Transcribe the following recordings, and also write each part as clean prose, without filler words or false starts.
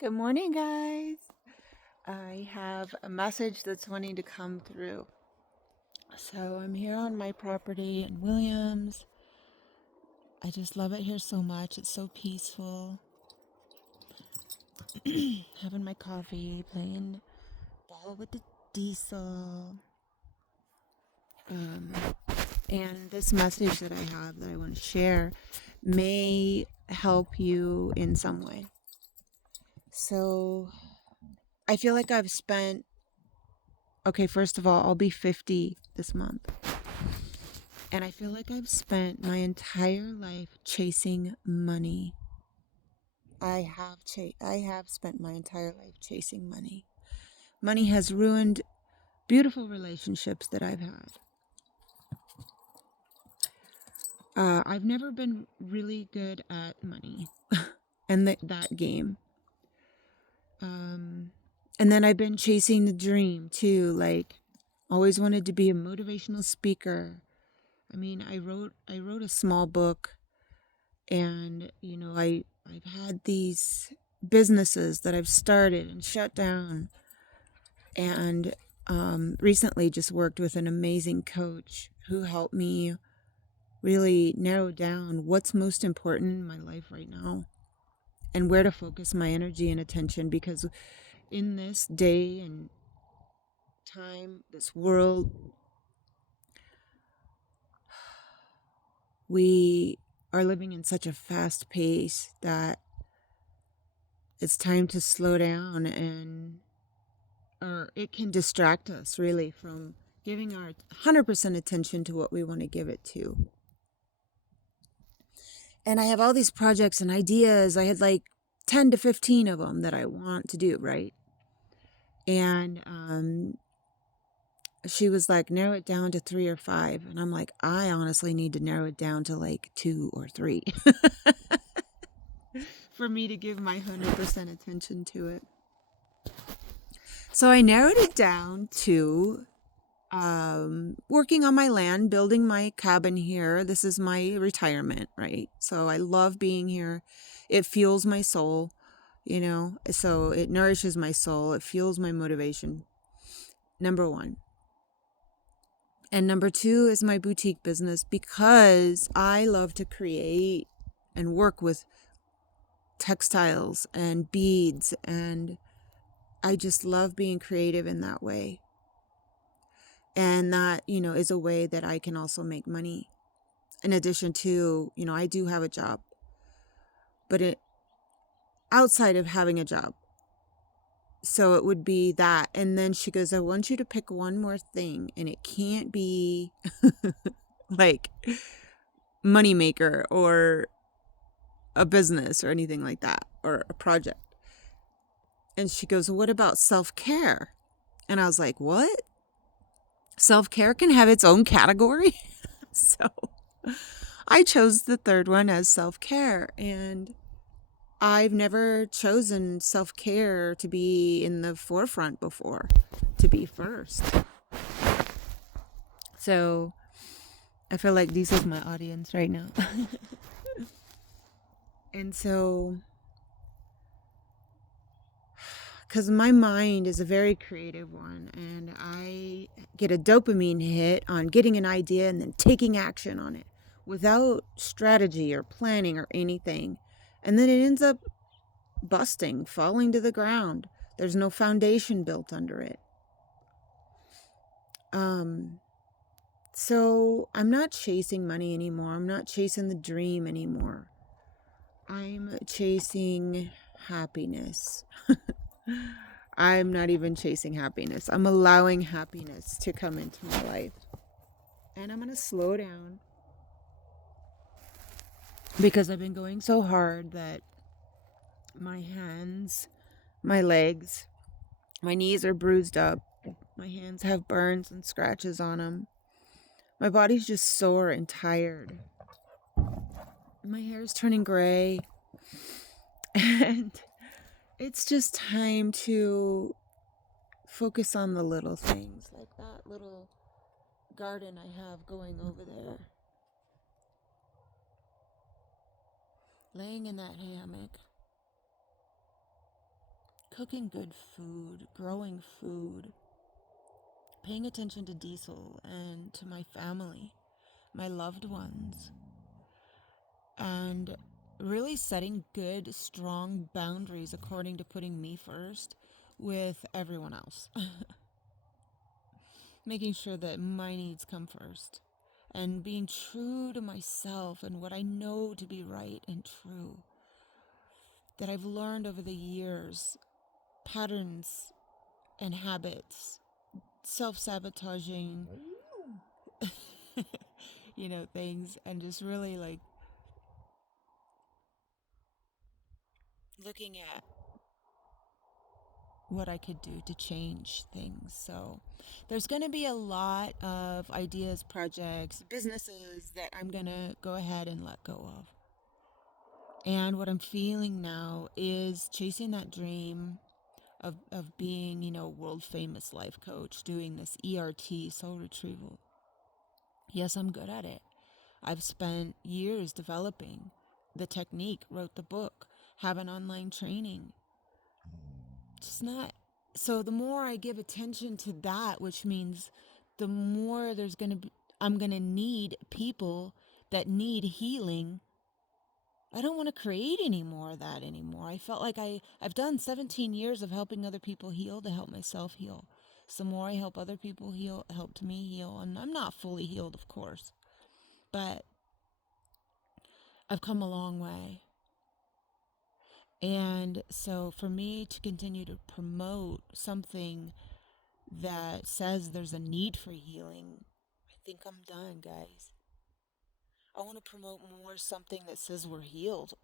Good morning, guys. I have a message that's wanting to come through. So I'm here on my property in Williams. I just love it here so much. It's so peaceful. Having my coffee, playing ball with the diesel. Um, and this message that I have that I want to share may help you in some way. So I feel like I've spent, okay, first of all, I'll be 50 this month. And I feel like I've spent my entire life chasing money. I have spent my entire life chasing money. Money has ruined beautiful relationships that I've had. I've never been really good at money and that game. And then I've been chasing the dream too. Like, always wanted to be a motivational speaker. I mean, I wrote a small book, and I've had these businesses that I've started and shut down, and recently just worked with an amazing coach who helped me really narrow down what's most important in my life right now and where to focus my energy and attention, because in this day and time, this world, we are living in such a fast pace that it's time to slow down, and or it can distract us really from giving our 100% attention to what we want to give it to. And I have all these projects and ideas. I had like 10 to 15 of them that I want to do, right? And she was like, narrow it down to 3 or 5. And I'm like, I honestly need to narrow it down to like 2 or 3 for me to give my 100% attention to it. So I narrowed it down to working on my land, building my cabin here. This is my retirement, right? So I love being here. It fuels my soul, so it nourishes my soul. It fuels my motivation. Number one. And number two is my boutique business, because I love to create and work with textiles and beads, and I just love being creative in that way. And that, is a way that I can also make money. In addition to, I do have a job, but outside of having a job. So it would be that. And then she goes, I want you to pick one more thing, and it can't be like moneymaker or a business or anything like that, or a project. And she goes, well, what about self-care? And I was like, what? Self-care can have its own category? So I chose the third one as self-care, and I've never chosen self-care to be in the forefront before, to be first. So I feel like this is my audience right now. And so, because my mind is a very creative one, and I get a dopamine hit on getting an idea and then taking action on it without strategy or planning or anything. And then it ends up busting, falling to the ground. There's no foundation built under it. So I'm not chasing money anymore. I'm not chasing the dream anymore. I'm chasing happiness. I'm not even chasing happiness. I'm allowing happiness to come into my life. And I'm going to slow down, because I've been going so hard that my hands, my legs, my knees are bruised up. My hands have burns and scratches on them. My body's just sore and tired. My hair is turning gray. And it's just time to focus on the little things, like that little garden I have going over there. Laying in that hammock. cooking good food, growing food, paying attention to Diesel and to my family, my loved ones, and really setting good, strong boundaries according to putting me first with everyone else. Making sure that my needs come first and being true to myself and what I know to be right and true that I've learned over the years, patterns and habits, self-sabotaging, things, and just really like looking at what I could do to change things. So there's going to be a lot of ideas, projects, businesses that I'm going to go ahead and let go of. And what I'm feeling now is chasing that dream of being, world famous life coach, doing this ERT, soul retrieval. Yes, I'm good at it. I've spent years developing the technique, wrote the book, have an online training. Just not. So the more I give attention to that, which means the more I'm going to need people that need healing. I don't want to create any more of that anymore. I felt like I've done 17 years of helping other people heal to help myself heal. So the more I help other people heal, it helped me heal. And I'm not fully healed, of course, but I've come a long way. And so for me to continue to promote something that says there's a need for healing, I think I'm done, guys. I want to promote more something that says we're healed.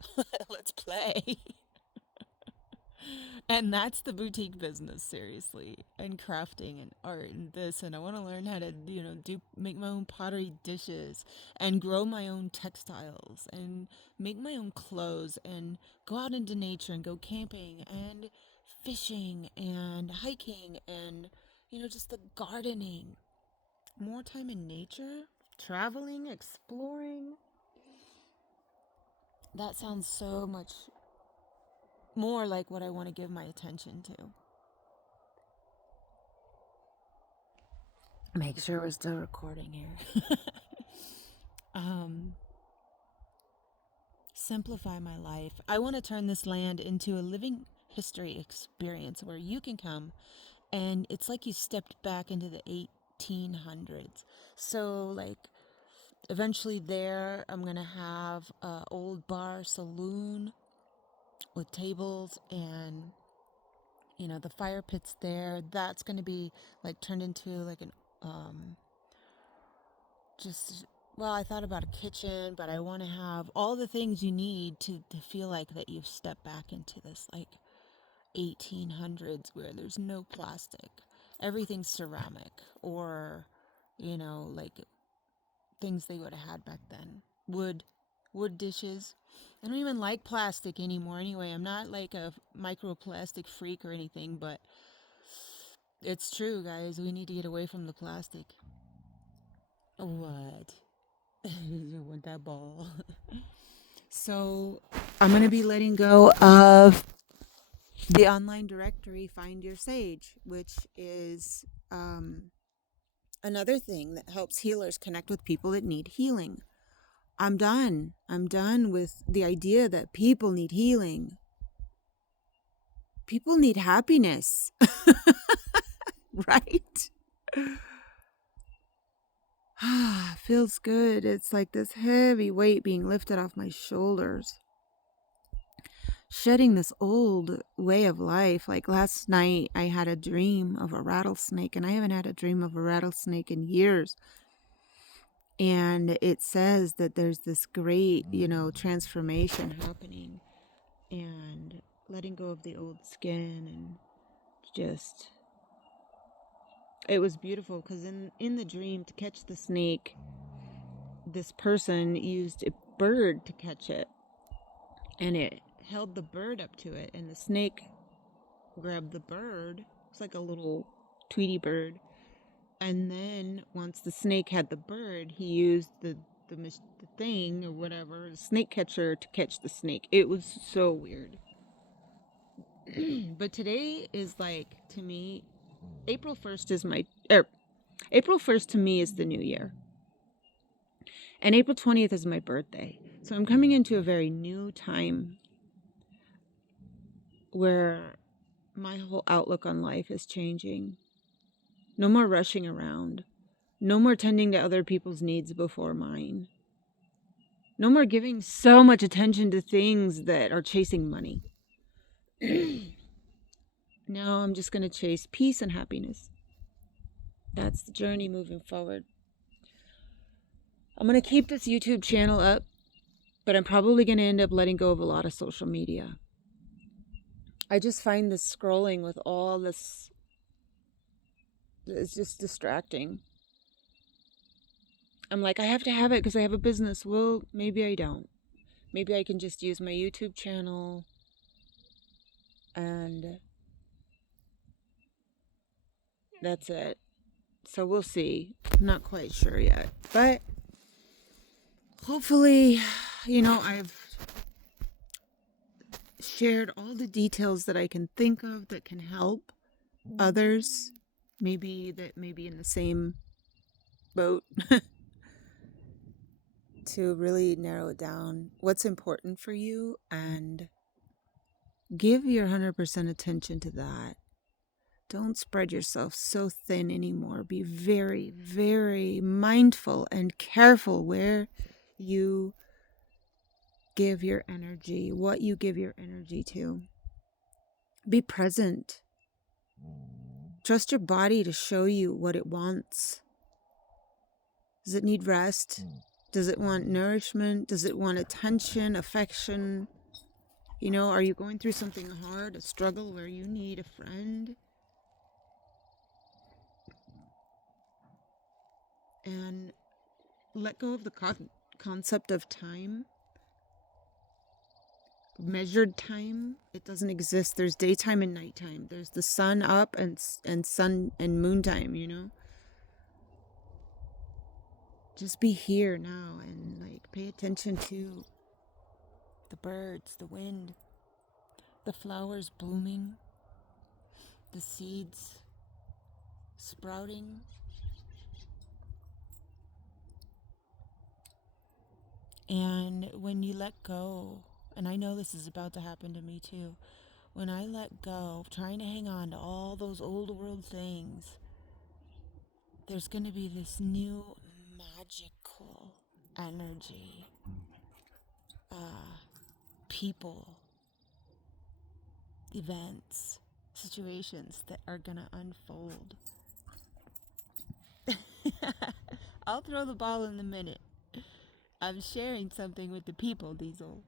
Let's play. And that's the boutique business, seriously, and crafting and art and this. And I want to learn how to, make my own pottery dishes and grow my own textiles and make my own clothes and go out into nature and go camping and fishing and hiking and, just the gardening. More time in nature, traveling, exploring. That sounds so much more like what I want to give my attention to. Make sure we're still recording here. Simplify my life. I want to turn this land into a living history experience where you can come and it's like you stepped back into the 1800s. So, like, eventually there, I'm going to have an old bar saloon with tables and, the fire pits there. That's going to be, like, turned into, like, an, I thought about a kitchen, but I want to have all the things you need to feel like that you've stepped back into this, like, 1800s where there's no plastic. Everything's ceramic or, like things they would have had back then. Wood dishes. I don't even like plastic anymore anyway. I'm not like a microplastic freak or anything, but it's true, guys. We need to get away from the plastic. What? You want that ball? So I'm going to be letting go of the online directory Find Your Sage, which is another thing that helps healers connect with people that need healing. I'm done. I'm done with the idea that people need healing. People need happiness. Right? Feels good. It's like this heavy weight being lifted off my shoulders. Shedding this old way of life. Like last night, I had a dream of a rattlesnake, and I haven't had a dream of a rattlesnake in years. And it says that there's this great, transformation happening and letting go of the old skin and just, it was beautiful because in the dream, to catch the snake, this person used a bird to catch it, and it held the bird up to it, and the snake grabbed the bird. It's like a little Tweety bird. And then once the snake had the bird, he used the thing or whatever, the snake catcher, to catch the snake. It was so weird. But today is like, to me, April 1st is April 1st to me is the new year. And April 20th is my birthday. So I'm coming into a very new time where my whole outlook on life is changing. No more rushing around. No more tending to other people's needs before mine. No more giving so much attention to things that are chasing money. Now I'm just going to chase peace and happiness. That's the journey moving forward. I'm going to keep this YouTube channel up, but I'm probably going to end up letting go of a lot of social media. I just find this scrolling with all this, it's just distracting. I'm like, I have to have it because I have a business. Well, maybe I don't. Maybe I can just use my YouTube channel and that's it. So we'll see. I'm not quite sure yet. But hopefully, I've shared all the details that I can think of that can help others. Maybe in the same boat. To really narrow it down what's important for you and give your 100% attention to that. Don't spread yourself so thin anymore. Be very, very mindful and careful where you give your energy, what you give your energy to. Be present. Trust your body to show you what it wants. Does it need rest? Does it want nourishment? Does it want attention, affection? Are you going through something hard, a struggle where you need a friend? And let go of the concept of time. Measured time. It doesn't exist. There's daytime and nighttime. There's the sun up and sun and moon time, Just be here now and pay attention to the birds, the wind, the flowers blooming, the seeds sprouting. And when you let go, and I know this is about to happen to me too, when I let go, trying to hang on to all those old world things, there's going to be this new magical energy, people, events, situations that are going to unfold. I'll throw the ball in a minute. I'm sharing something with the people, Diesel.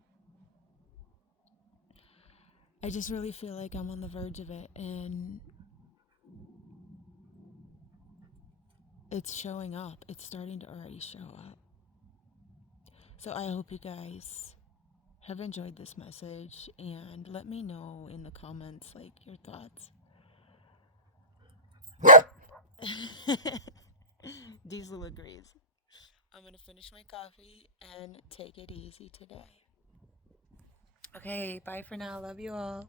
I just really feel like I'm on the verge of it, and it's showing up. It's starting to already show up. So I hope you guys have enjoyed this message, and let me know in the comments your thoughts. Diesel agrees. I'm gonna finish my coffee and take it easy today. Okay, bye for now. Love you all.